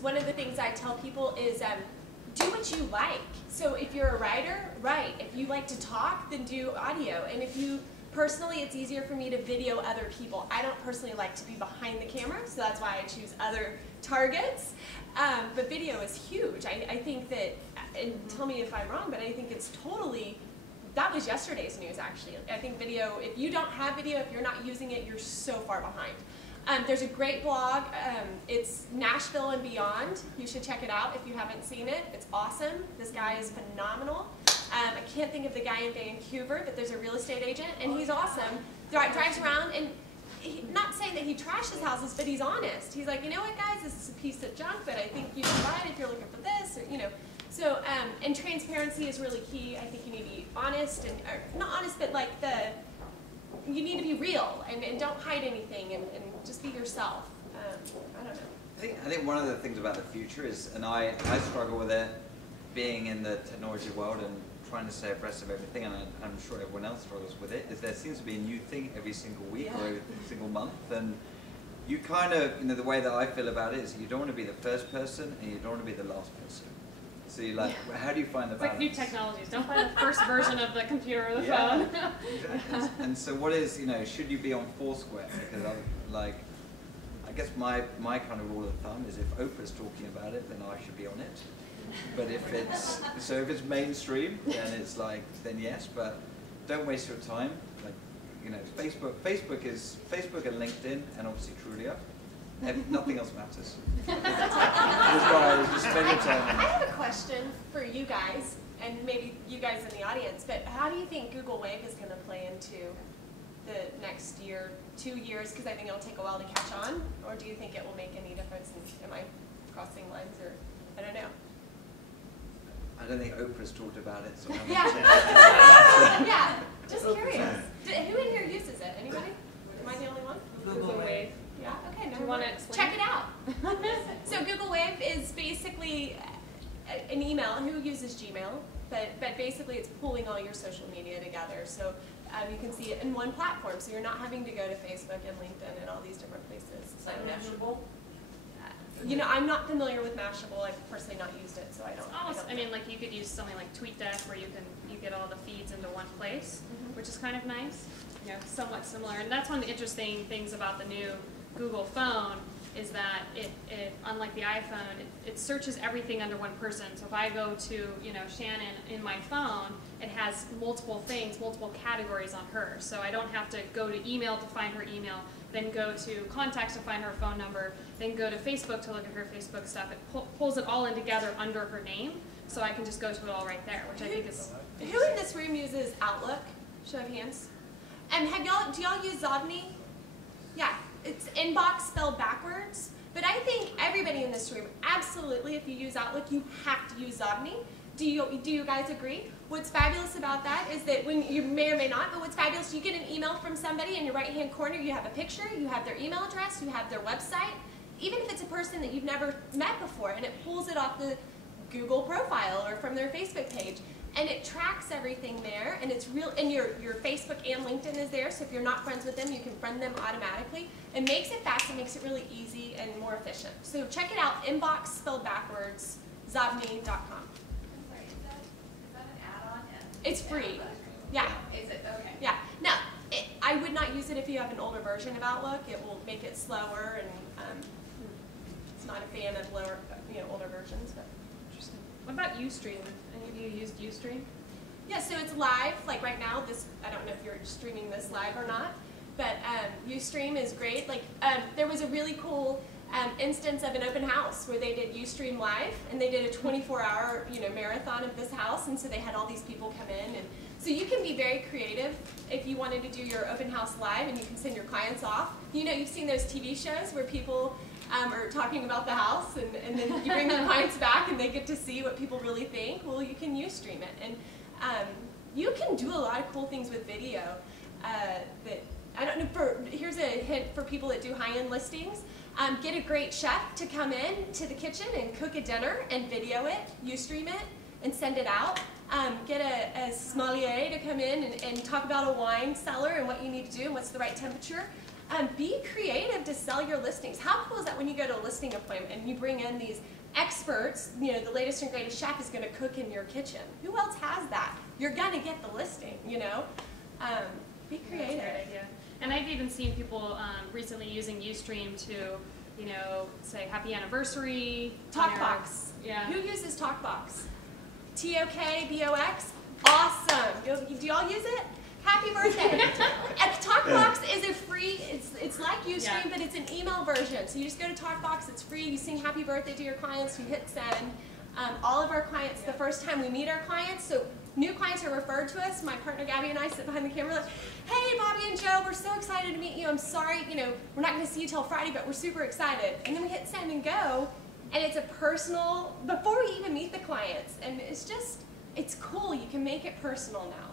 One of the things I tell people is do what you like. So if you're a writer, write. If you like to talk, then do audio. And if you, personally, it's easier for me to video other people. I don't personally like to be behind the camera, so that's why I choose other targets. But video is huge. I think that, and tell me if I'm wrong, but I think it's totally, that was yesterday's news actually. I think video, if you don't have video, if you're not using it, you're so far behind. There's a great blog, it's Nashville and Beyond. You should check it out if you haven't seen it. It's awesome. This guy is phenomenal. I can't think of the guy in Vancouver, but there's a real estate agent, and he's awesome. Drives around, and not saying that he trashes houses, but he's honest. He's like, you know what, guys, this is a piece of junk, but I think you should buy it if you're looking for this, or, you know. So, and transparency is really key. I think you need to be honest, and or not honest, but like you need to be real, and don't hide anything, and just be yourself. I don't know. I think one of the things about the future is, and I struggle with it, being in the technology world and trying to stay abreast of everything, and I'm sure everyone else struggles with it, is there seems to be a new thing every single week or every single month, and you kind of, you know, the way that I feel about it is you don't want to be the first person and you don't want to be the last person. So you're like, how do you find the balance? It's like new technologies. Don't find the first version of the computer or the phone. Exactly. And so what is, you know, should you be on Foursquare? Because I guess my kind of rule of thumb is if Oprah's talking about it, then I should be on it. But if it's mainstream, then it's like, then yes, but don't waste your time. Like, you know, Facebook and LinkedIn and obviously Trulia. Nothing else matters. Just spend your time. I have a question for you guys, and maybe you guys in the audience, but how do you think Google Wave is going to play into the next year, 2 years, because I think it'll take a while to catch on, or do you think it will make any difference? Am I crossing lines, or I don't know? I don't think Oprah's talked about it, so yeah, just curious. Who in here uses it? Anybody? Am I the only one? Google Wave. Yeah, okay, Do you want to explain? Check it out. So Google Wave is basically an email. Who uses Gmail? But basically it's pulling all your social media together. So you can see it in one platform. So you're not having to go to Facebook and LinkedIn and all these different places. It's like Mashable? You know, I'm not familiar with Mashable. I've personally not used it, so I don't. I mean, like you could use something like TweetDeck where you get all the feeds into one place, which is kind of nice. You know, somewhat similar. And that's one of the interesting things about the new Google phone is that it unlike the iPhone, it searches everything under one person. So if I go to, you know, Shannon in my phone, it has multiple things, multiple categories on her. So I don't have to go to email to find her email, then go to contacts to find her phone number, then go to Facebook to look at her Facebook stuff. It pulls it all in together under her name, so I can just go to it all right there, which I think is... Who in this room uses Outlook? Show of hands. And do y'all use Zobni? Yeah. It's inbox spelled backwards, but I think everybody in this room, absolutely, if you use Outlook, you have to use Zobni. Do you guys agree? What's fabulous about that is that when you may or may not, but what's fabulous, you get an email from somebody in your right-hand corner, you have a picture, you have their email address, you have their website, even if it's a person that you've never met before, and it pulls it off the Google profile or from their Facebook page. And it tracks everything there, and it's real. And your Facebook and LinkedIn is there, so if you're not friends with them, you can friend them automatically. It makes it fast, it makes it really easy and more efficient. So check it out, inbox spelled backwards, Zobni.com. I'm sorry, is that an add-on? It's free. Yeah. Is it? Okay. Yeah. No, I would not use it if you have an older version of Outlook. It will make it slower, and it's not a fan of older versions. But Interesting. What about Ustream? Any of you used Ustream? Yeah, so it's live, like right now. I don't know if you're streaming this live or not, but Ustream is great. Like there was a really cool instance of an open house where they did Ustream live, and they did a 24-hour marathon of this house, and so they had all these people come in, and so you can be very creative if you wanted to do your open house live, and you can send your clients off. You've seen those TV shows where people are talking about the house, and then you bring their clients back and they get to see what people really think. Well, you can Ustream it, and you can do a lot of cool things with video. That I don't know. Here's a hint for people that do high-end listings: get a great chef to come in to the kitchen and cook a dinner and video it, Ustream it, and send it out. Get a sommelier to come in and talk about a wine cellar and what you need to do and what's the right temperature. Be creative to sell your listings. How cool is that when you go to a listing appointment and you bring in these experts, you know, the latest and greatest chef is going to cook in your kitchen. Who else has that? You're going to get the listing, you know? Be creative. That's a great idea. And I've even seen people recently using Ustream to, you know, say happy anniversary. Talkbox. Yeah. Who uses Talkbox? T-O-K-B-O-X? Awesome. Do y'all use it? Happy birthday. Talkbox is a free, it's like Ustream, but it's an email version. So you just go to Talkbox, it's free, you sing happy birthday to your clients, you hit send. All of our clients, the first time we meet our clients, so new clients are referred to us. My partner Gabby and I sit behind the camera like, hey Bobby and Joe, we're so excited to meet you. I'm sorry, you know, we're not going to see you till Friday, but we're super excited. And then we hit send and go, and it's a personal, before we even meet the clients. And it's just, it's cool. You can make it personal now.